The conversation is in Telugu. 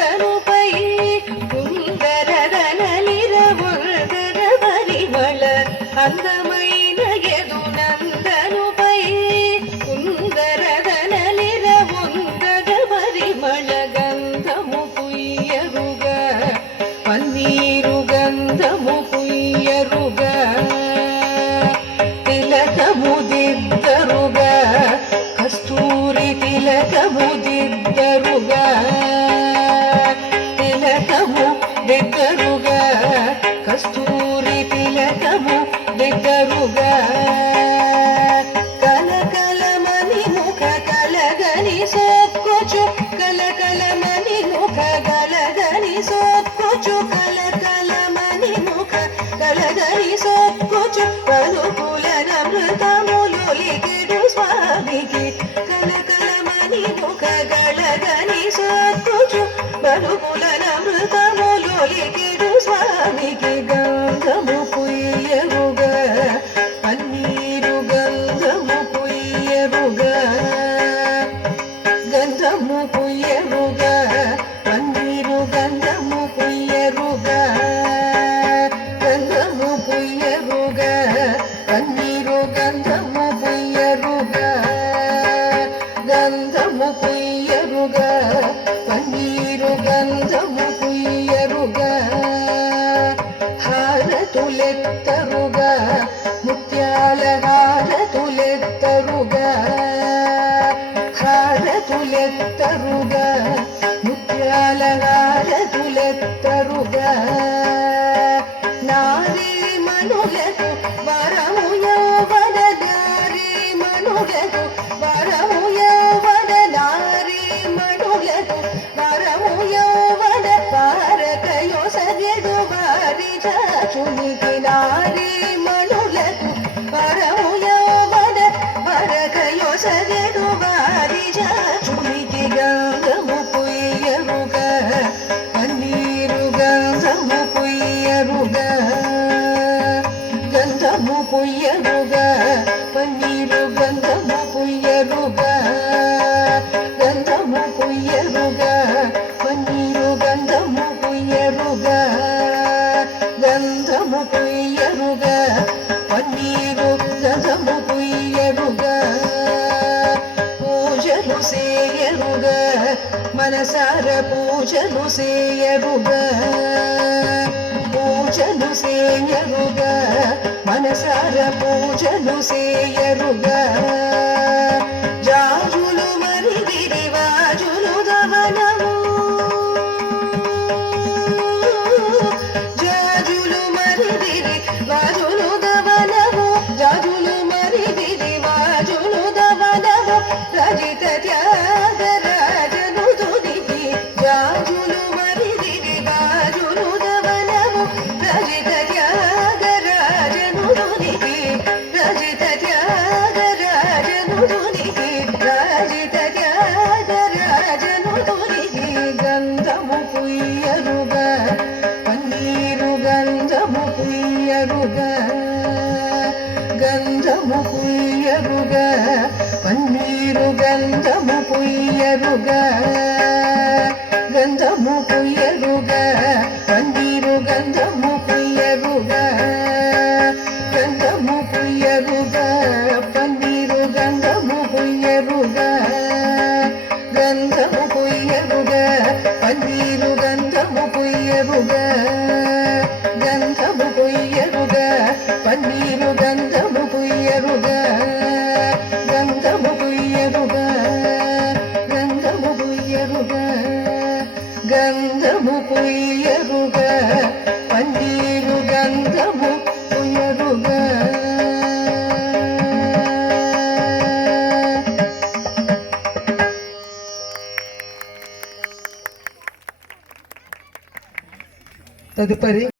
ನಂದನುಪೈ ಕುಂದರದ ನಲಿರವೊಂದರ ಪರಿಮಳ అందమైనగెదు నందనుపై కుందರದ నలిరవొందర పరిమళ గంధము పుయ్యరుగ పన్నీరు గంధము పుయ్యరుగ తిలకము దిద్దరుగ కస్తూరి తిలకము దిద్దరుగ తిలకము దిద్దరుగ కస్తూరి తిలకము దిద్దరుగ కలకలమని ముఖ కలగని సోక్కుచు కలకలమని ముఖ కలగని సోక్కుచు కలకలమని ముఖ కలగని సోక్కుచు పలుకులనమృతములొలికెడు స్వామికి కలకలమని ముఖ కలగని సోక్కుచు పలుకులనమృతములొలికెడు స్వామికి గంధము పుయ్యరుగ పన్నీరు గంధము పుయ్యరుగ గంధము పుయ్యరుగ పన్నీరు గంధము పుయ్యరుగ గంధము పుయ్యరుగ పన్నీరు గంధము పుయ్యరుగ గంధము పుయ్యరుగ పన్నీరు గంధము పుయ్యరుగ హారతులెత్తరుగ ముత్యాల హారతులెత్తరుగ హారతులెత్తరుగ ముత్యాల హారతులెత్తరుగ నారీ మనులకు వరము యౌవన నారీ మనులకు వరము యౌవన నారీ మనులకు వరము యౌవన పారకయో సగెడు వారి చాచునికి నారీ మనులకు వరము యౌవన వరకయో సగెడు వారి చాచునికి గంధము పుయ్యరుగ పన్నీరు గంధము పుయ్యరుగ గంధము పుయ్యరుగ పన్నీరు గంధము పుయ్యరుగ గంధము పుయ్యరుగ పన్నీరు గంధము పుయ్యరుగ గంధము పుయ్యరుగ పన్నీరు గంధము పుయ్యరుగ పూజలు సేయరుగ మనసార పూజలు సేయరుగ పూజలు సేయరుగ మనసార పూజలు సేయరుగ జాజులు మరి విరివాజులు దవనము జాజులు మరి విరివాజులు దవనము జాజులు మరి విరివాజులు దవనము రజిత త్యాగరాజను తుదికి జాజులు మరి విరివాజులు దవనము రజిత త్యాగరాజను తుదికి రజిత త్యాగరాజను తుదికి రజిత త్యాగరాజను తుదికి గంధము పుయ్యరుగ పన్నీరు గంధము పుయ్యరుగ గంధము పుయ్యరుగ పన్నీరు గంధము పుయ్యరుగ గంధము పుయ్యరుగ పన్నీరు గంధము పుయ్యరుగ గంధము పుయ్యరుగ పన్నీరు గంధము పుయ్యరుగ గంధము పుయ్యరుగ పన్నీరు గంధము పుయ్యరుగ గంధము పుయ్యరుగ పన్నీరు గంధము పుయ్యరుగ గంధము పుయ్యరుగ గంధము పుయ్యరుగ గంధము పుయ్యరుగ పన్నీరు గంధము పుయ్యరుగ తదుపరి